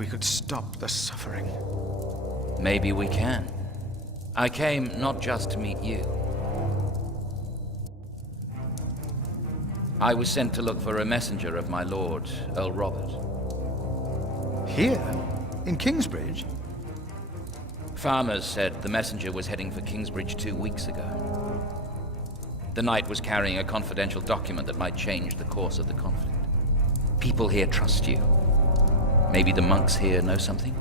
we could stop the suffering. Maybe we can. I came not just to meet you. I was sent to look for a messenger of my lord, Earl Robert. Here? In Kingsbridge? Farmers said the messenger was heading for Kingsbridge 2 weeks ago. The knight was carrying a confidential document that might change the course of the conflict. People here trust you. Maybe the monks here know something?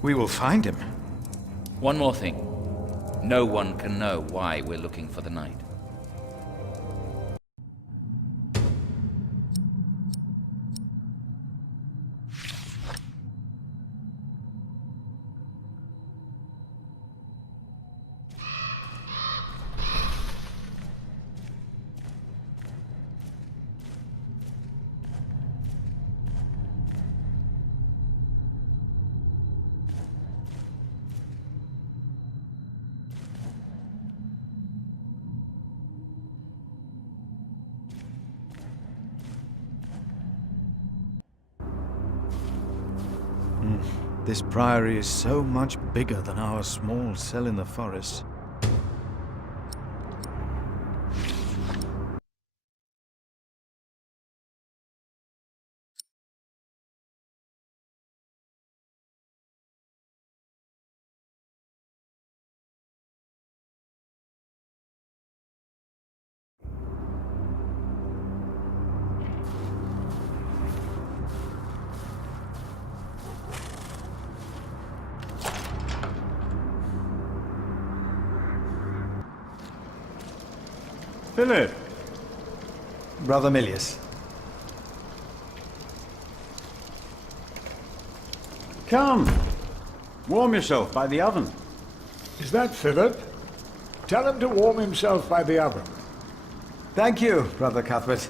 We will find him. One more thing. No one can know why we're looking for the knight. This priory is so much bigger than our small cell in the forest. Philip! Brother Milius. Come! Warm yourself by the oven. Is that Philip? Tell him to warm himself by the oven. Thank you, Brother Cuthbert.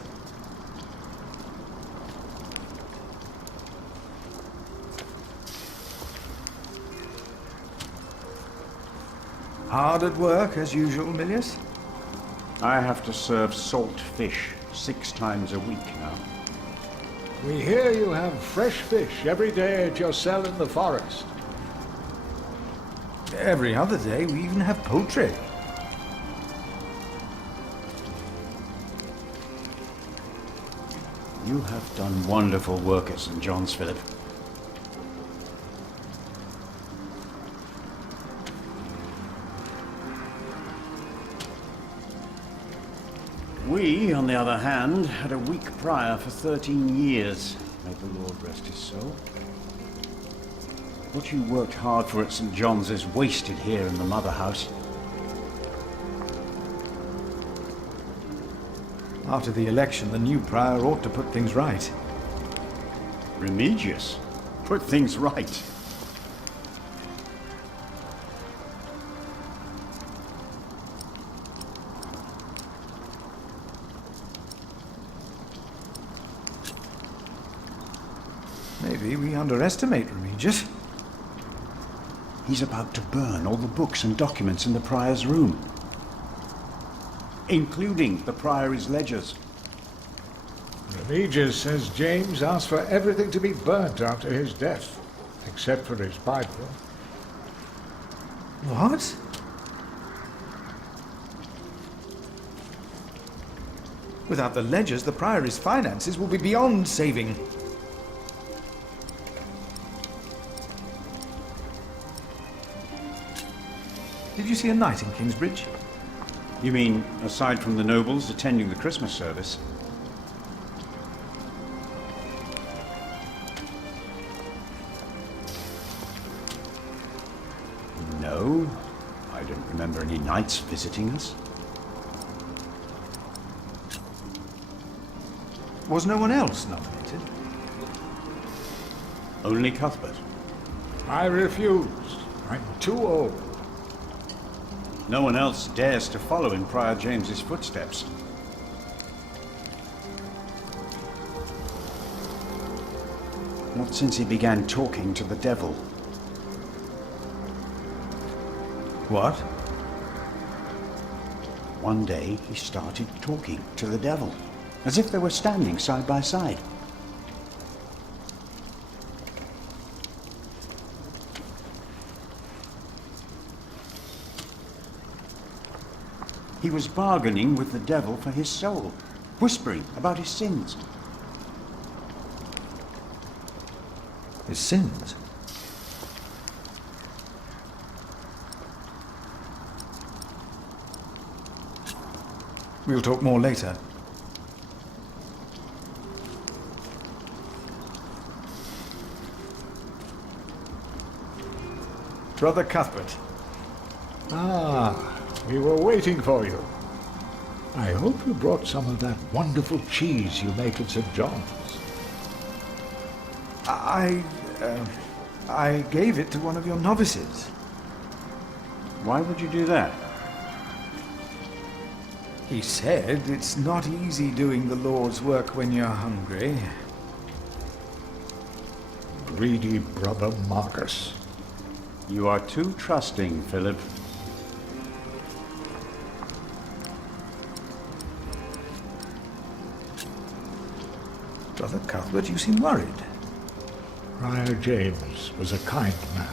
Hard at work, as usual, Milius? I have to serve salt fish 6 times a week now. We hear you have fresh fish every day at your cell in the forest. Every other day, we even have poultry. You have done wonderful work at St. John's, Philip. We, on the other hand, had a weak prior for 13 years. May the Lord rest his soul. What you worked hard for at St. John's is wasted here in the mother house. After the election, the new prior ought to put things right. Remigius? Put things right. Maybe we underestimate Remigius. He's about to burn all the books and documents in the prior's room, including the priory's ledgers. Remigius says James asked for everything to be burnt after his death, except for his Bible. What? Without the ledgers, the priory's finances will be beyond saving. Did you see a knight in Kingsbridge? You mean, aside from the nobles attending the Christmas service? No, I don't remember any knights visiting us. Was no one else nominated? Only Cuthbert. I refused. I'm too old. No one else dares to follow in Prior James's footsteps. Not since he began talking to the devil. What? One day he started talking to the devil, as if they were standing side by side. He was bargaining with the devil for his soul, whispering about his sins. His sins? We'll talk more later. Brother Cuthbert. Ah, we were waiting for you. I hope you brought some of that wonderful cheese you make at St. John's. I gave it to one of your novices. Why would you do that? He said it's not easy doing the Lord's work when you're hungry. Greedy brother Marcus. You are too trusting, Philip. Brother Cuthbert, you seem worried. Friar James was a kind man,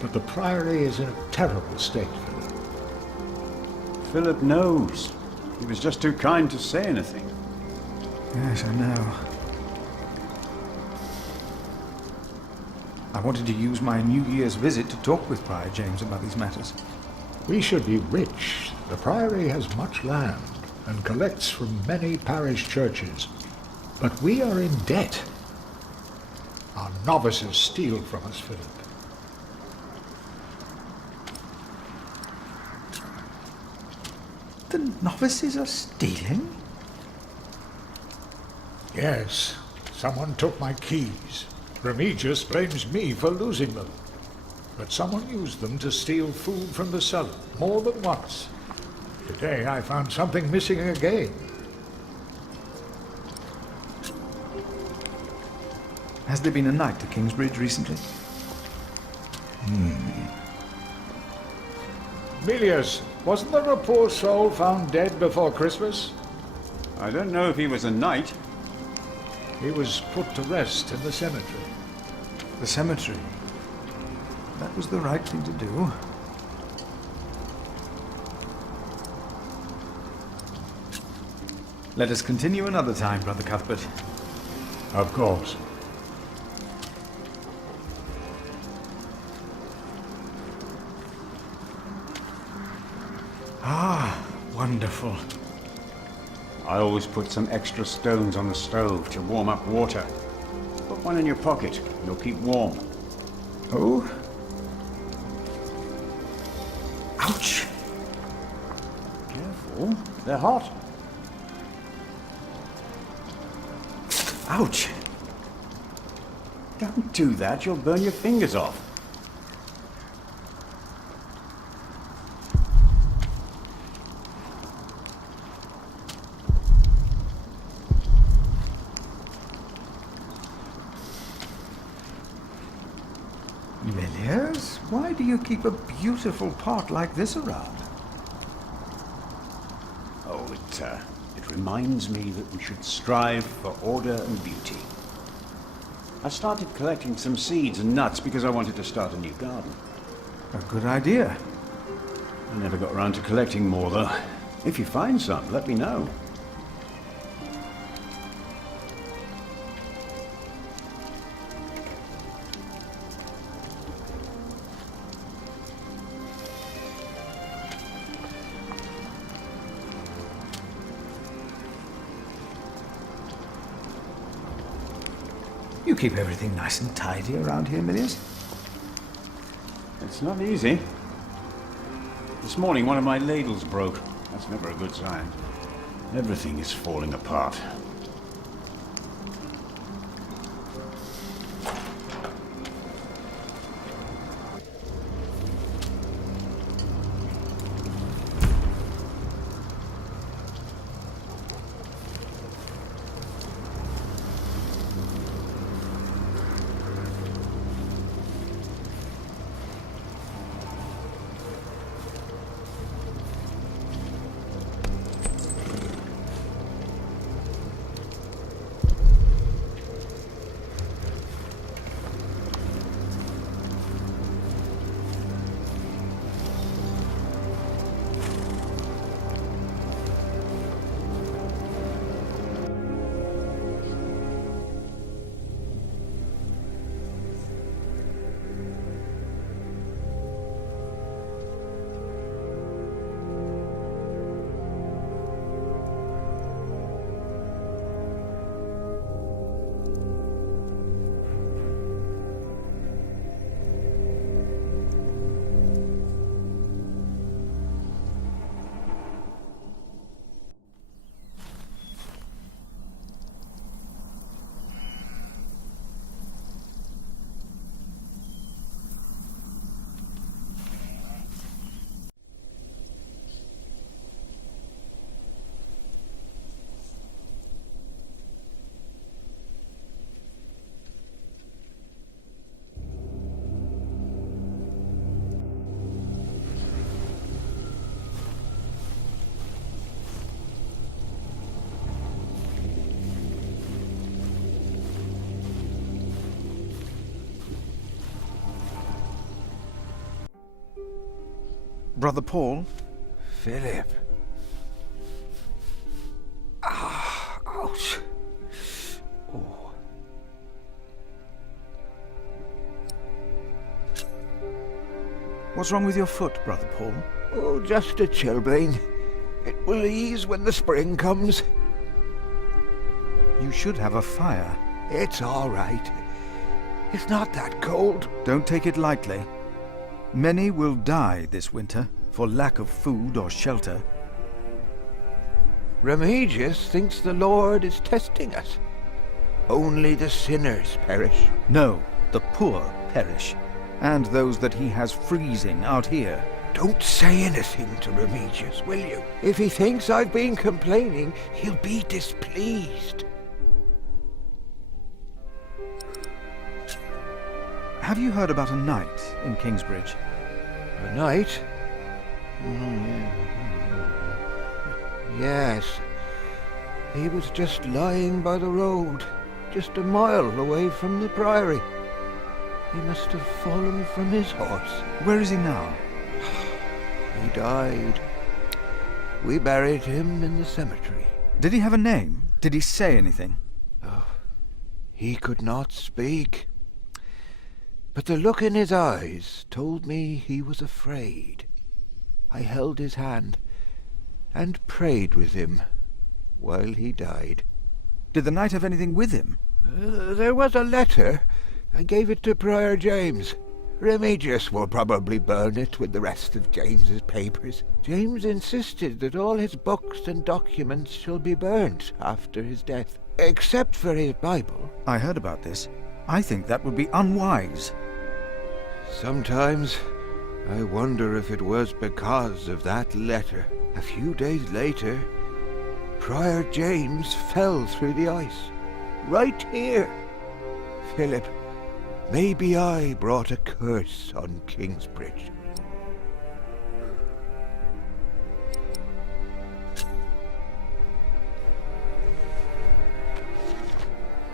but the priory is in a terrible state, Philip. Philip knows. He was just too kind to say anything. Yes, I know. I wanted to use my New Year's visit to talk with Prior James about these matters. We should be rich. The priory has much land and collects from many parish churches. But we are in debt. Our novices steal from us, Philip. The novices are stealing? Yes, someone took my keys. Remigius blames me for losing them. But someone used them to steal food from the cellar, more than once. Today I found something missing again. Has there been a night to Kingsbridge recently? Milius, wasn't there a poor soul found dead before Christmas? I don't know if he was a knight. He was put to rest in the cemetery. The cemetery. That was the right thing to do. Let us continue another time, Brother Cuthbert. Of course. Ah, wonderful. I always put some extra stones on the stove to warm up water. Put one in your pocket. You'll keep warm. Oh? Ouch! Careful. They're hot. Ouch! Don't do that. You'll burn your fingers off. Milius, why do you keep a beautiful pot like this around? Oh, it reminds me that we should strive for order and beauty. I started collecting some seeds and nuts because I wanted to start a new garden. A good idea. I never got around to collecting more, though. If you find some, let me know. You keep everything nice and tidy around here, Milius. It's not easy. This morning, one of my ladles broke. That's never a good sign. Everything is falling apart. Brother Paul? Philip. Ouch. Oh. What's wrong with your foot, Brother Paul? Oh, just a chilblain. It will ease when the spring comes. You should have a fire. It's all right. It's not that cold. Don't take it lightly. Many will die this winter for lack of food or shelter. Remigius thinks the Lord is testing us. Only the sinners perish. No, the poor perish, and those that he has freezing out here. Don't say anything to Remigius, will you? If he thinks I've been complaining, he'll be displeased. Have you heard about a knight in Kingsbridge? A knight? Yes. He was just lying by the road, just a mile away from the priory. He must have fallen from his horse. Where is he now? He died. We buried him in the cemetery. Did he have a name? Did he say anything? He could not speak. But the look in his eyes told me he was afraid. I held his hand and prayed with him while he died. Did the knight have anything with him? There was a letter. I gave it to Prior James. Remigius will probably burn it with the rest of James's papers. James insisted that all his books and documents shall be burnt after his death, except for his Bible. I heard about this. I think that would be unwise. Sometimes I wonder if it was because of that letter. A few days later, Prior James fell through the ice. Right here. Philip, maybe I brought a curse on Kingsbridge.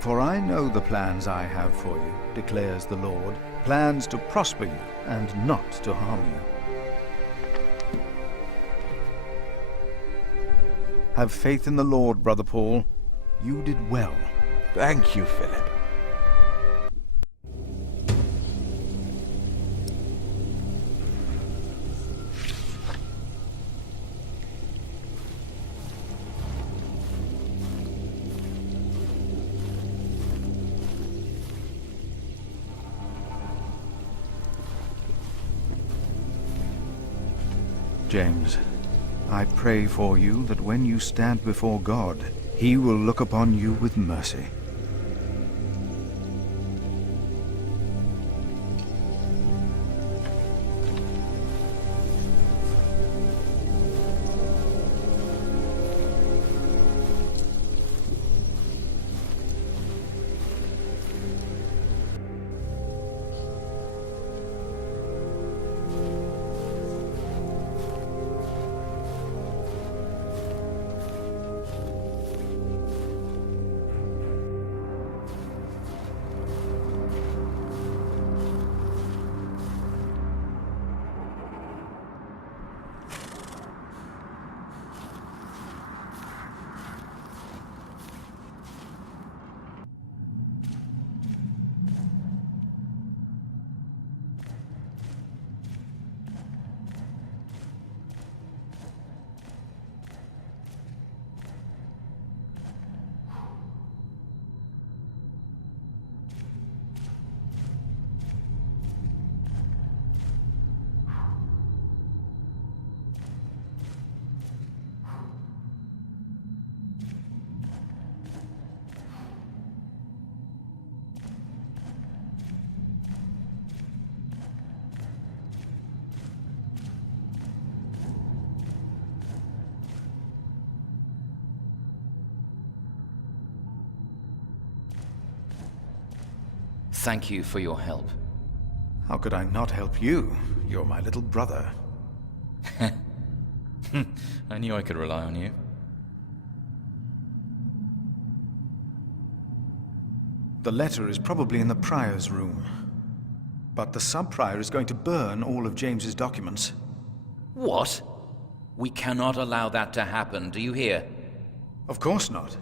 For I know the plans I have for you, declares the Lord, plans to prosper you and not to harm you. Have faith in the Lord, Brother Paul. You did well. Thank you, Philip. James, I pray for you that when you stand before God, he will look upon you with mercy. Thank you for your help. How could I not help you? You're my little brother. I knew I could rely on you. The letter is probably in the prior's room. But the sub-prior is going to burn all of James's documents. What? We cannot allow that to happen, do you hear? Of course not.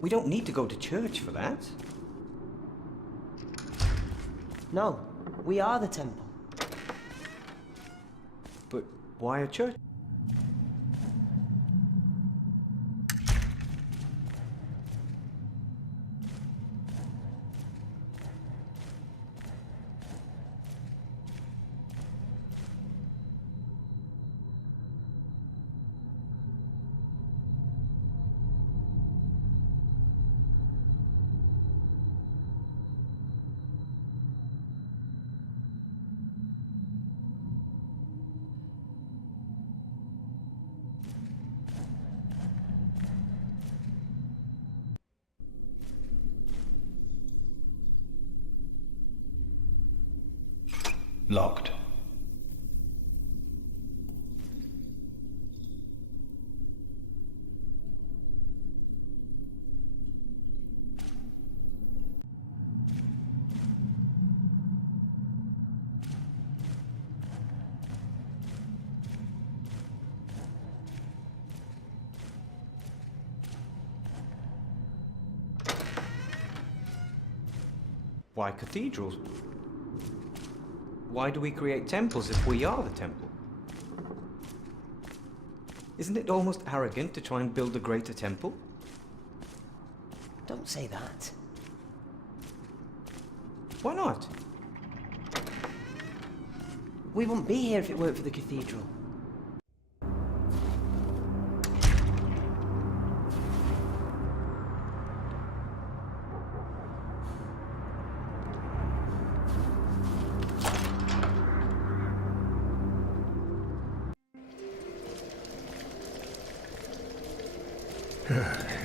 We don't need to go to church for that. No, we are the temple. But why a church? Locked. Why cathedrals? Why do we create temples if we are the temple? Isn't it almost arrogant to try and build a greater temple? Don't say that. Why not? We wouldn't be here if it weren't for the cathedral.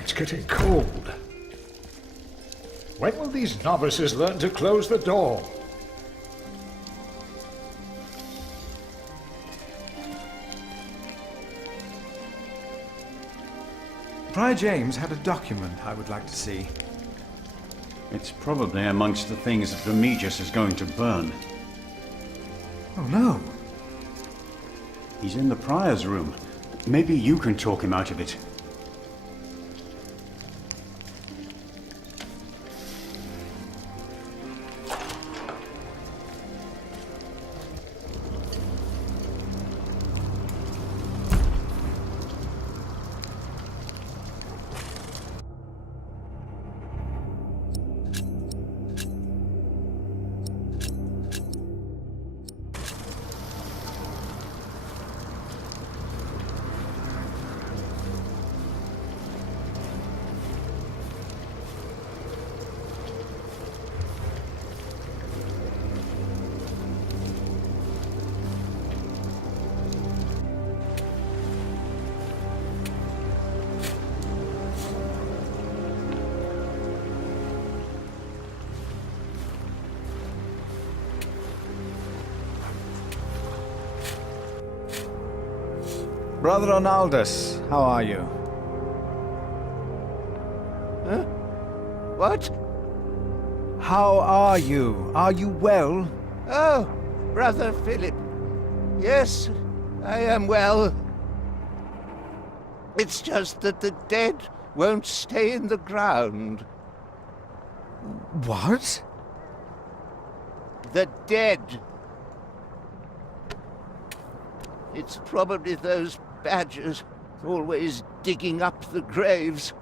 It's getting cold. When will these novices learn to close the door? Prior James had a document I would like to see. It's probably amongst the things that Remigius is going to burn. Oh no. He's in the prior's room. Maybe you can talk him out of it. Brother Ronaldus, how are you? Huh? What? How are you? Are you well? Oh, Brother Philip. Yes, I am well. It's just that the dead won't stay in the ground. What? The dead. It's probably those badgers always digging up the graves.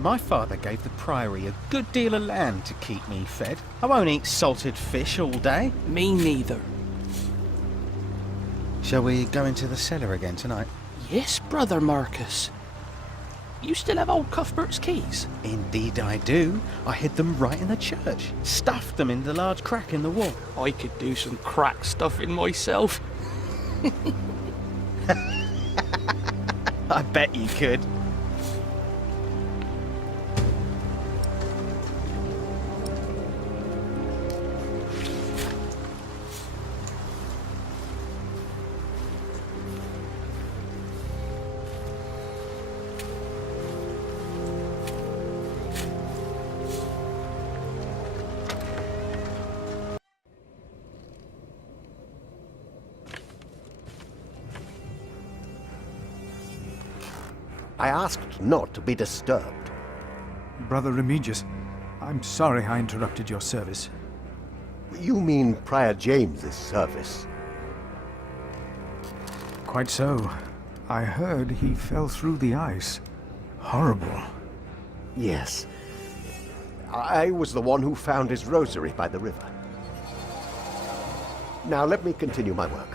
My father gave the priory a good deal of land to keep me fed. I won't eat salted fish all day. Me neither. Shall we go into the cellar again tonight? Yes, Brother Marcus. You still have old Cuthbert's keys? Indeed I do. I hid them right in the church. Stuffed them in the large crack in the wall. I could do some crack stuffing myself. I bet you could. I asked not to be disturbed. Brother Remigius, I'm sorry I interrupted your service. You mean Prior James's service? Quite so. I heard he fell through the ice. Horrible. Yes. I was the one who found his rosary by the river. Now let me continue my work.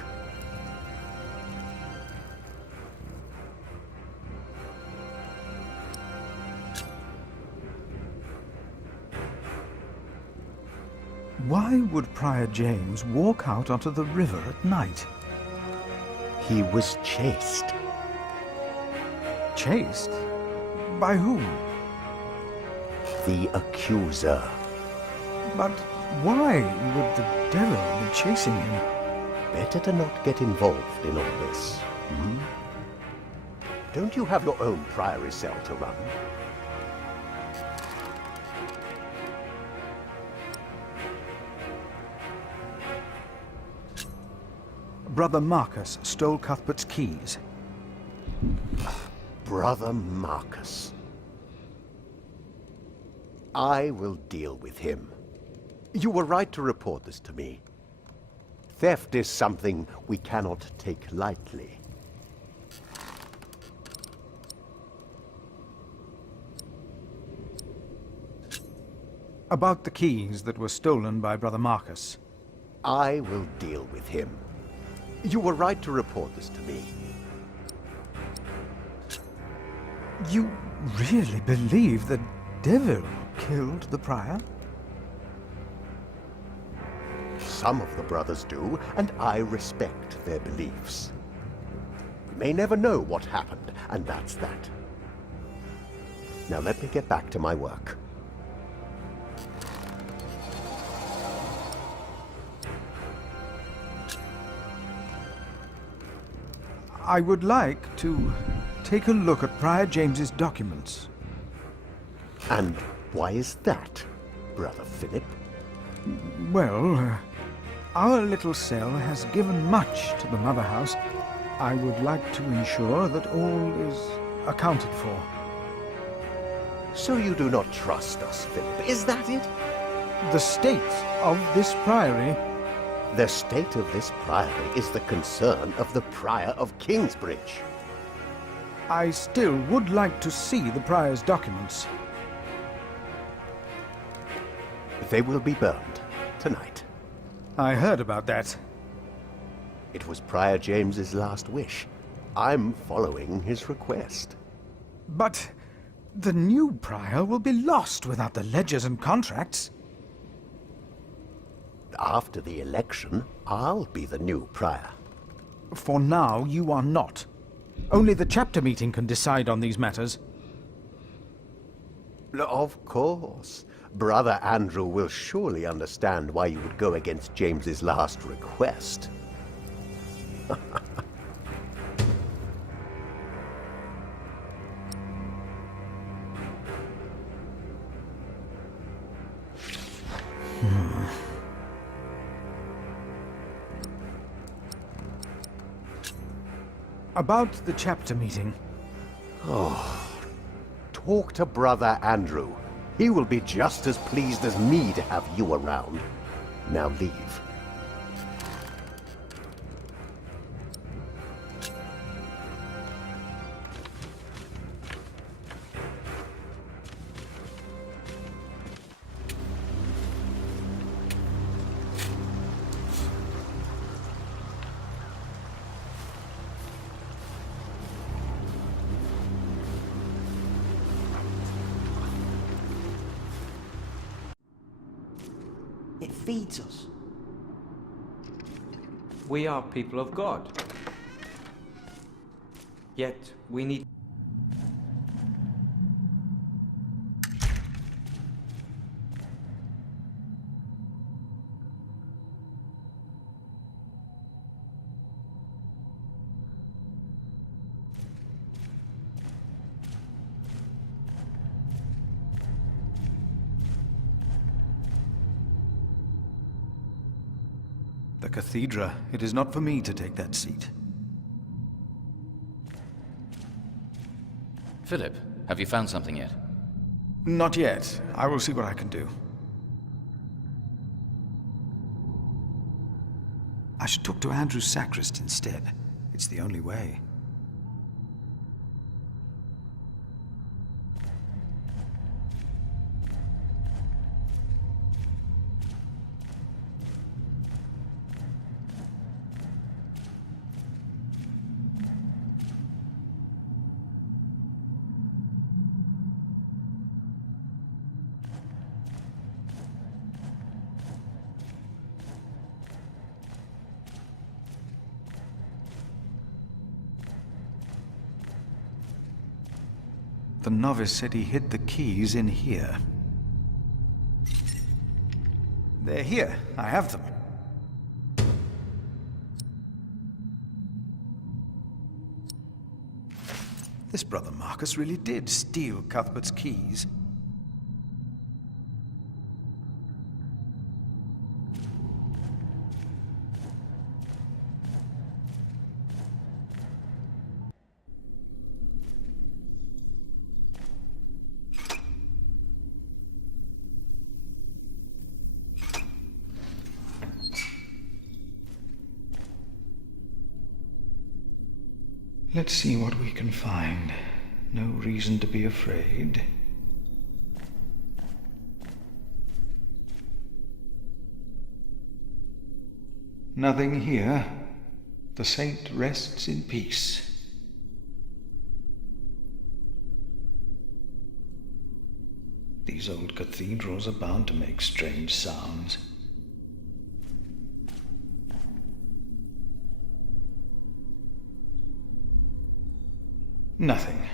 Why would Prior James walk out onto the river at night? He was chased. Chased? By whom? The accuser. But why would the devil be chasing him? Better to not get involved in all this. Don't you have your own priory cell to run? Brother Marcus stole Cuthbert's keys. Brother Marcus. I will deal with him. You were right to report this to me. Theft is something we cannot take lightly. About the keys that were stolen by Brother Marcus. I will deal with him. You were right to report this to me. You really believe the devil killed the prior? Some of the brothers do, and I respect their beliefs. We may never know what happened, and that's that. Now let me get back to my work. I would like to take a look at Prior James's documents. And why is that, Brother Philip? Well, our little cell has given much to the Mother House. I would like to ensure that all is accounted for. So you do not trust us, Philip, is that it? The state of this priory... The state of this priory is the concern of the Prior of Kingsbridge. I still would like to see the prior's documents. They will be burned tonight. I heard about that. It was Prior James's last wish. I'm following his request. But the new prior will be lost without the ledgers and contracts. After the election, I'll be the new prior. For now, you are not. Only the chapter meeting can decide on these matters. Of course. Brother Andrew will surely understand why you would go against James's last request. About the chapter meeting. Talk to Brother Andrew. He will be just as pleased as me to have you around. Now leave. It feeds us. We are people of God. Yet, we need... The cathedra. It is not for me to take that seat. Philip, have you found something yet? Not yet. I will see what I can do. I should talk to Andrew Sacrist instead. It's the only way. The novice said he hid the keys in here. They're here. I have them. This brother Marcus really did steal Cuthbert's keys. Let's see what we can find. No reason to be afraid. Nothing here. The saint rests in peace. These old cathedrals are bound to make strange sounds. Nothing.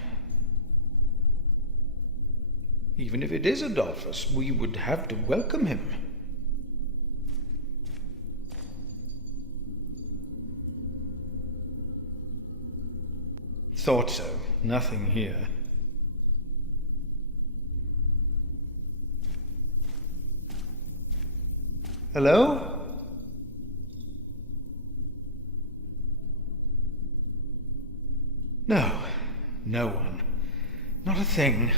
Even if it is Adolphus, we would have to welcome him. Thought so. Nothing here. Hello? No. No one. Not a thing.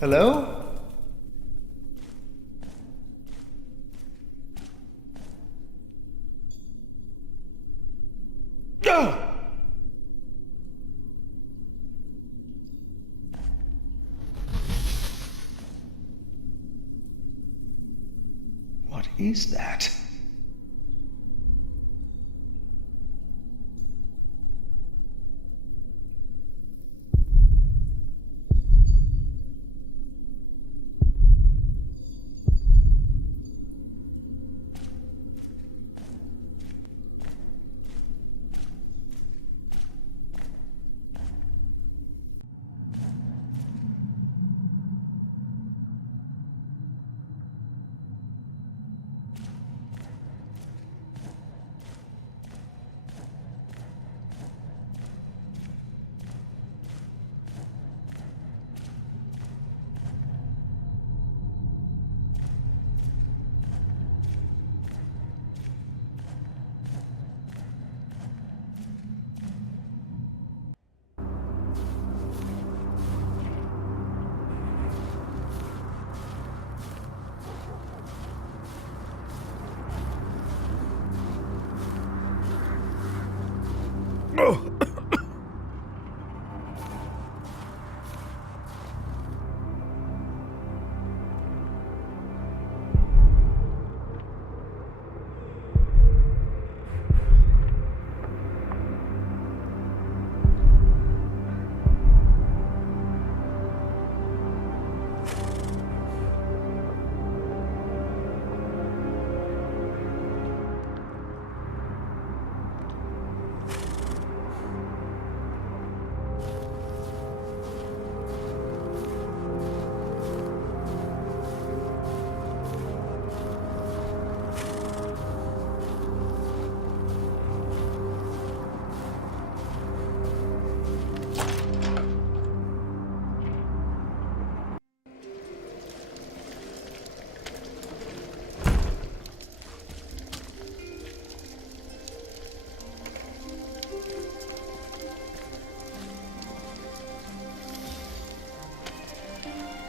Hello? Oh! What is that?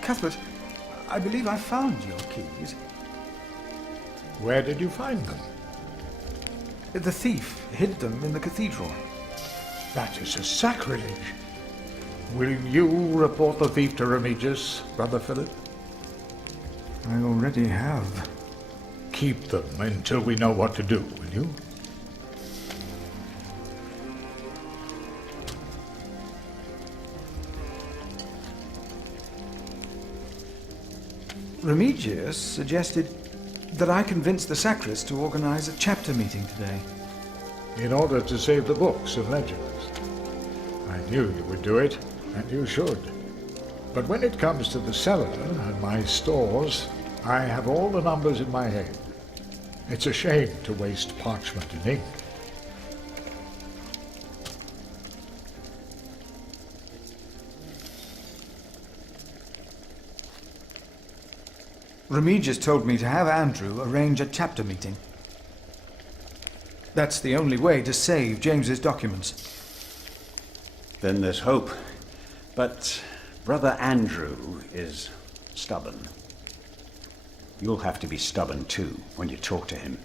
Cuthbert, I believe I found your keys. Where did you find them? The thief hid them in the cathedral. That is a sacrilege. Will you report the thief to Remigius, Brother Philip? I already have. Keep them until we know what to do, will you? Remigius suggested that I convince the sacrist to organize a chapter meeting today. In order to save the books and legends. I knew you would do it, and you should. But when it comes to the cellar and my stores, I have all the numbers in my head. It's a shame to waste parchment and ink. Remigius told me to have Andrew arrange a chapter meeting. That's the only way to save James's documents. Then there's hope. But Brother Andrew is stubborn. You'll have to be stubborn too when you talk to him.